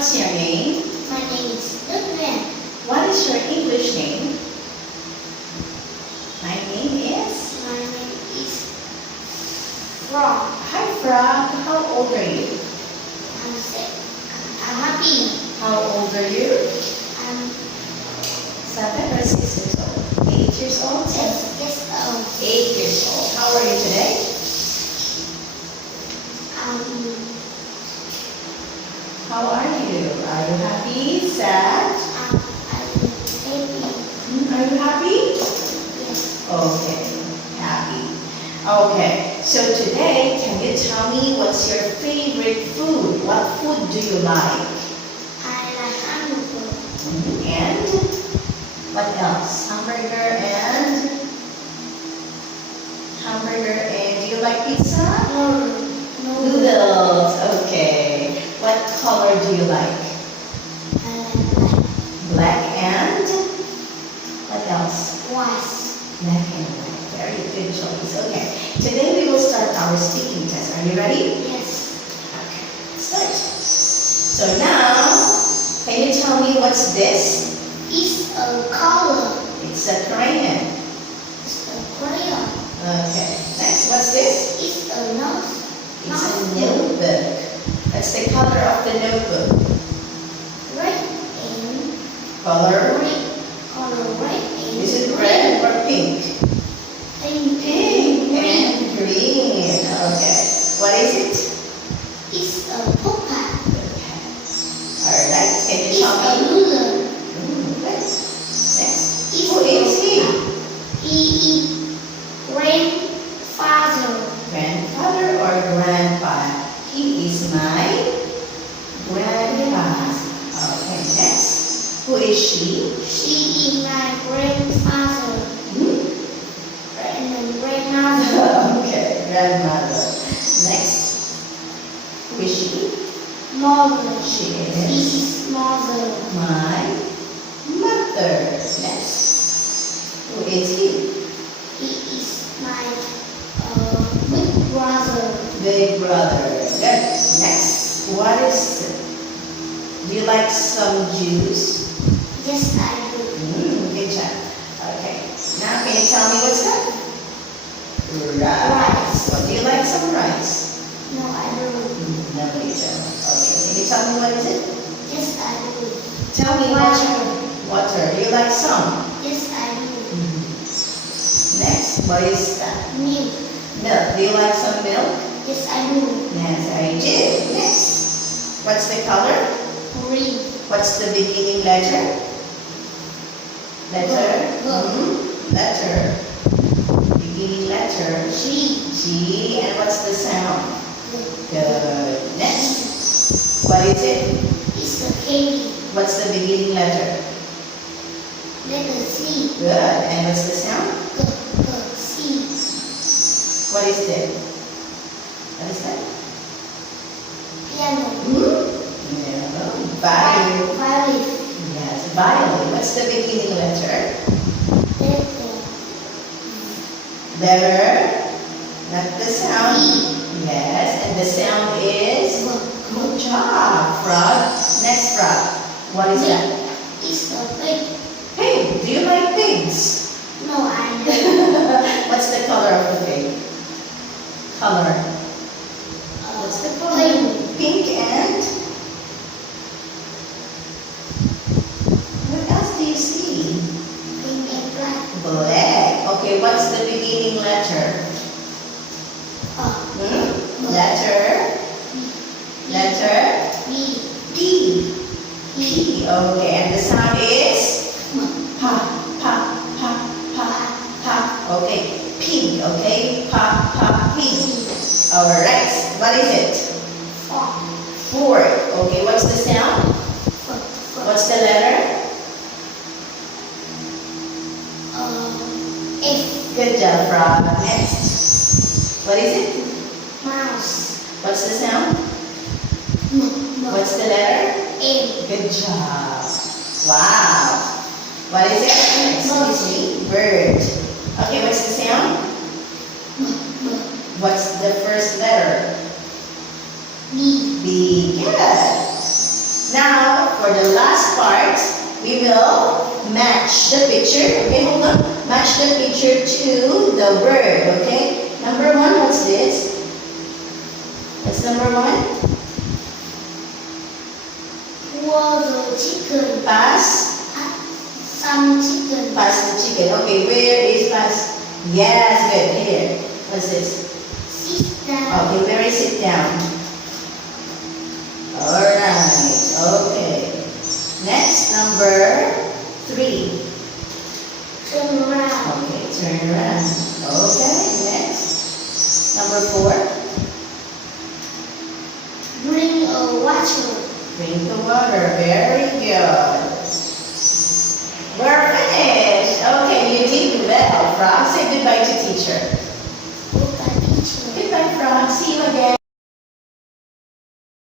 What's your name? My name is Lutman. What is your English name? My name is... My name is Frog. Hi, Frog. How old are you? I'm sick. I'm happy. How old are you? I'm 7 or 6 years old? 8 years old? 8 years old. How are you today? How are you? Are you happy? Sad? I'm happy. Are you happy? Yes. Okay, happy. Okay, so today, can you tell me what's your favorite food? What food do you like? I like hamburger. And what else? Hamburger and do you like pizza? No. Noodles. Okay. What color do you like? I like Black and what else? white. Black and white. Very good choice. Okay. Today we will start our speaking test. Are you ready? Yes. Okay. Start. So now, can you tell me what's this? It's a color. It's a crayon. It's a crayon. Okay. Next, what's this? It's a nose. It's a notebook. That's the color of the notebook. Red and Color. red. Color red and Is it red or pink? Pink Pink and green. and green. Okay. What is it? It's a puppet. Okay. Alright. Can you It's tell a me? ruler. Next. It's Who is he? He is grandfather. Grandfather or grandpa? He is my grandpa. Okay. Next. Who is she? She is my grandfather. Hmm? Grandmother. Okay. Grandmother. Next. Who is she? Mother. She She is is mother. my mother. Next. Who is he? He is my big brother. Big brother. Good. Next. What is it? Do you like some juice? Yes, I do. Good job. Okay. Now can you tell me what's that? Rice. What do you like some rice? No, I don't. No, you don't. Okay. Can you tell me what is it? Yes, I do. Tell me Water. Water. Do you like some? Yes, I do. Next. What is that? Milk. Milk. Do you like some milk? Yes, I do. Yes, I do. Next. What's the color? Green. What's the beginning letter? Letter? Go. Letter. Beginning letter. G. G. And what's the sound? Good. Good. Next. What is it? It's a candy. What's the beginning letter? Letter C. Good. And what's the sound? C. What is it? What is that? Piano. No. Violet. Violet. Yes, violet. What's the beginning letter? Letter. Not the sound. Yes, and the sound is? Good job, frog. Next frog. What is that? It's a pig. Pig. Do you like pigs? No, I don't. What's the color of the pig? Color. What's the color? Pink. Pink and? What else do you see? Pink and black. Black. Okay, what's the beginning letter? Letter. Letter. B. P. P. Okay, and the sound is? Pa, pa, pa, pa, pa. Okay, pink. Okay, pa, pa, pink. Alright, what is it? Fork. Okay, what's the sound? What's the letter? F. Good job, frog. Next. What is it? Mouse. What's the sound? No. What's the letter? M. Good job. Wow. What is it? Excuse me. Bird. Okay, what's the sound? What's the first letter? B. B. Good. Now, for the last part, we will match the picture. Okay, hold on. Match the picture to the word. Okay. Number one, what's this? What's number one? Water chicken. Pass. Some chicken. Pass the chicken. Okay, where is pass? Yes, good. Here. What's this? Sit down. Okay, where is sit down? Alright. Okay. Next, number three. Turn around. Okay, turn around. Okay, next. Number four. Bring a water. Drink the water. Very good. We're finished. Okay, you did well. Frog, say goodbye to teacher. Goodbye, teacher. Goodbye, Frog. See you again.